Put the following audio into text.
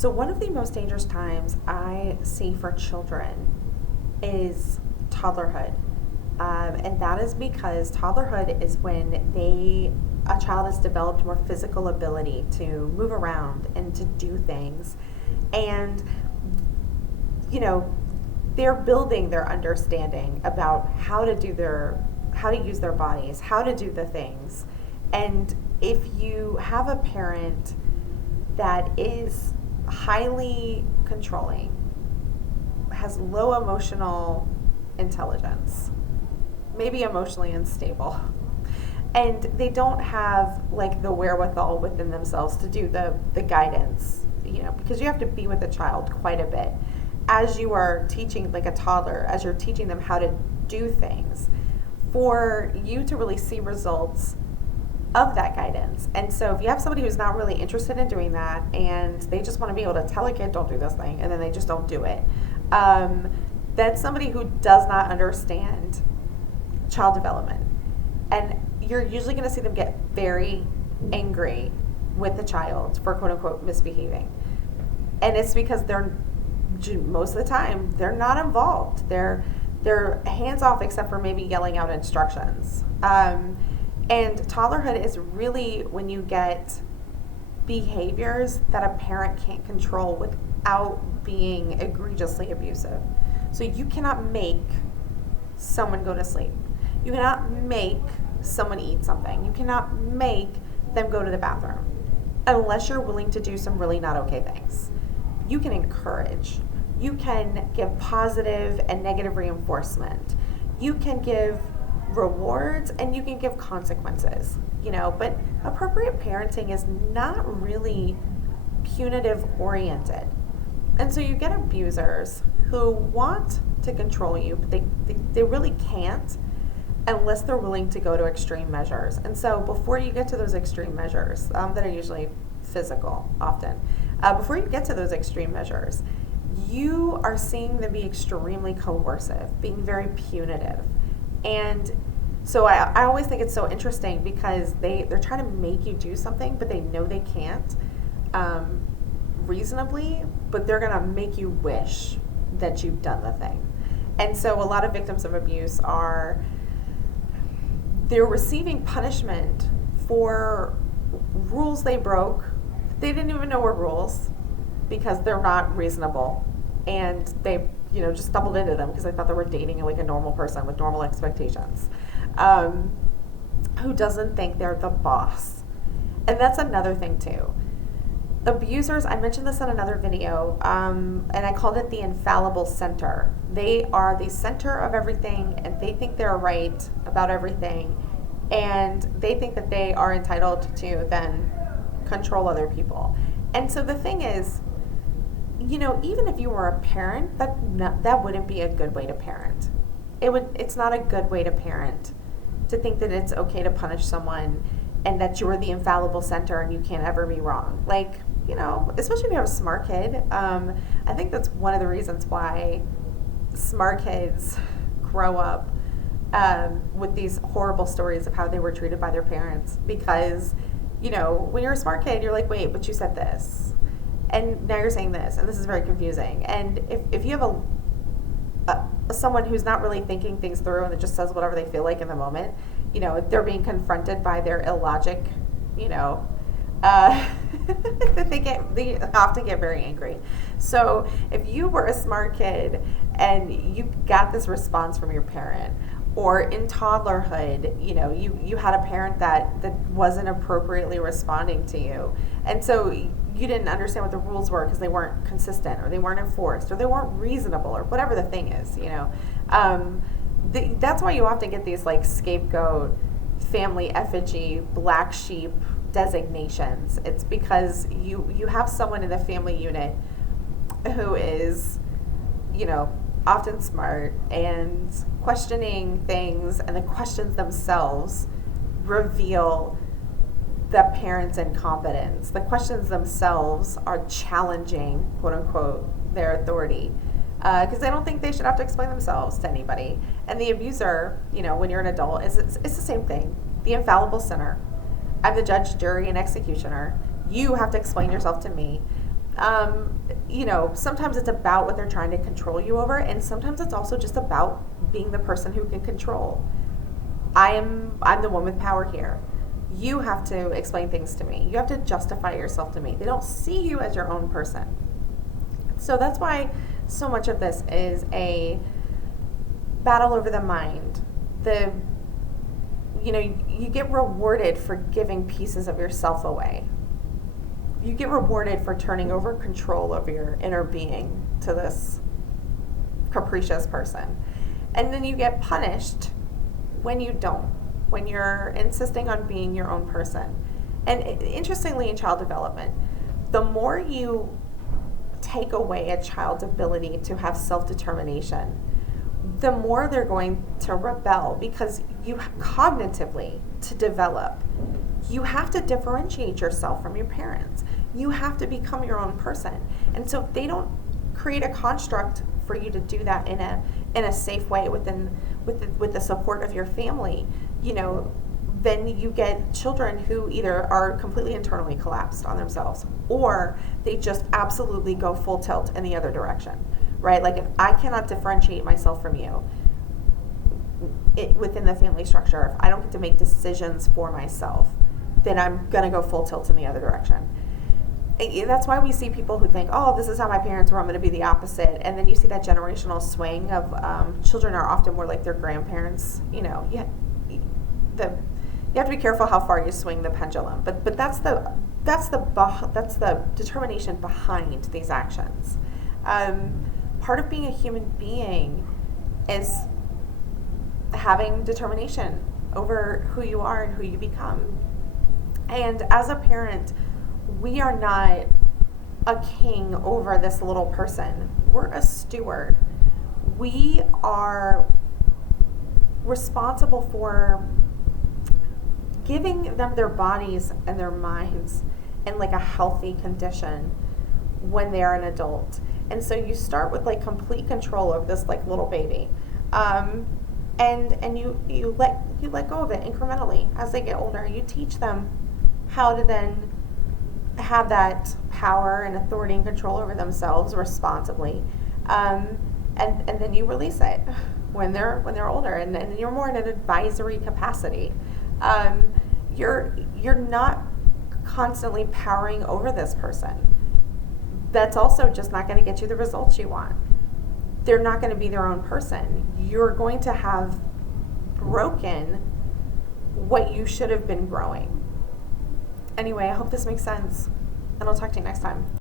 So one of the most dangerous times I see for children is toddlerhood. And that is because toddlerhood is when a child has developed more physical ability to move around and to do things. And, you know, they're building their understanding about how to use their bodies, how to do the things. And if you have a parent that is highly controlling, has low emotional intelligence, maybe emotionally unstable, and they don't have like the wherewithal within themselves to do the guidance, because you have to be with a child quite a bit as you are teaching, like a toddler, as you're teaching them how to do things, for you to really see results of that guidance. And so if you have somebody who's not really interested in doing that and they just want to be able to tell a kid don't do this thing and then they just don't do it, that's somebody who does not understand child development. And you're usually going to see them get very angry with the child for quote unquote misbehaving. And it's because most of the time they're not involved. They're hands off except for maybe yelling out instructions. And toddlerhood is really when you get behaviors that a parent can't control without being egregiously abusive. So you cannot make someone go to sleep. You cannot make someone eat something. You cannot make them go to the bathroom unless you're willing to do some really not okay things. You can encourage. You can give positive and negative reinforcement. You can give rewards and you can give consequences, but appropriate parenting is not really punitive oriented. And so you get abusers who want to control you, but they really can't unless they're willing to go to extreme measures. And so before you get to those extreme measures, that are usually physical often, before you get to those extreme measures, you are seeing them be extremely coercive, being very punitive. And so I always think it's so interesting because they're trying to make you do something, but they know they can't reasonably, but they're going to make you wish that you've done the thing. And so a lot of victims of abuse they're receiving punishment for rules they broke. They didn't even know were rules because they're not reasonable. And they just stumbled into them because they thought they were dating like a normal person with normal expectations, who doesn't think they're the boss. And that's another thing too. Abusers, I mentioned this in another video, and I called it the infallible center. They are the center of everything, and they think they're right about everything, and they think that they are entitled to then control other people. And so the thing is, even if you were a parent, that wouldn't be a good way to parent. It's not a good way to parent to think that it's okay to punish someone and that you're the infallible center and you can't ever be wrong. Especially if you have a smart kid. I think that's one of the reasons why smart kids grow up with these horrible stories of how they were treated by their parents. Because, when you're a smart kid, you're like, wait, but you said this. And now you're saying this, and this is very confusing. And if you have someone who's not really thinking things through and that just says whatever they feel like in the moment, they're being confronted by their illogic, they often get very angry. So if you were a smart kid and you got this response from your parent, or in toddlerhood, you had a parent that wasn't appropriately responding to you, and so you didn't understand what the rules were because they weren't consistent, or they weren't enforced, or they weren't reasonable, or whatever the thing is, that's why you often get these like scapegoat, family effigy, black sheep designations. It's because you have someone in the family unit who is, often smart and questioning things, and the questions themselves reveal the parent's incompetence. The questions themselves are challenging, quote unquote, their authority, because they don't think they should have to explain themselves to anybody. And the abuser, when you're an adult, it's the same thing. The infallible center. I'm the judge, jury, and executioner. You have to explain yourself to me. Sometimes it's about what they're trying to control you over, and sometimes it's also just about being the person who can control. I'm the one with power here. You have to explain things to me. You have to justify yourself to me. They don't see you as your own person. So that's why so much of this is a battle over the mind. You get rewarded for giving pieces of yourself away. You get rewarded for turning over control of your inner being to this capricious person. And then you get punished when you don't, when you're insisting on being your own person. And interestingly, in child development, the more you take away a child's ability to have self-determination, the more they're going to rebel, because you cognitively, to develop, you have to differentiate yourself from your parents. You have to become your own person. And so if they don't create a construct for you to do that in a safe way with the support of your family, then you get children who either are completely internally collapsed on themselves, or they just absolutely go full tilt in the other direction, right? Like, if I cannot differentiate myself from you within the family structure, if I don't get to make decisions for myself, then I'm going to go full tilt in the other direction. That's why we see people who think, oh, this is how my parents were, I'm going to be the opposite. And then you see that generational swing of children are often more like their grandparents. You have to be careful how far you swing the pendulum. But that's the determination behind these actions. Part of being a human being is having determination over who you are and who you become. And as a parent, we are not a king over this little person. We're a steward. We are responsible for giving them their bodies and their minds in like a healthy condition when they're an adult. And so you start with like complete control of this like little baby. And you let go of it incrementally as they get older. You teach them how to then have that power and authority and control over themselves responsibly, and then you release it when they're older, and you're more in an advisory capacity. You're not constantly powering over this person. That's also just not going to get you the results you want. They're not going to be their own person. You're going to have broken what you should have been growing. Anyway, I hope this makes sense, and I'll talk to you next time.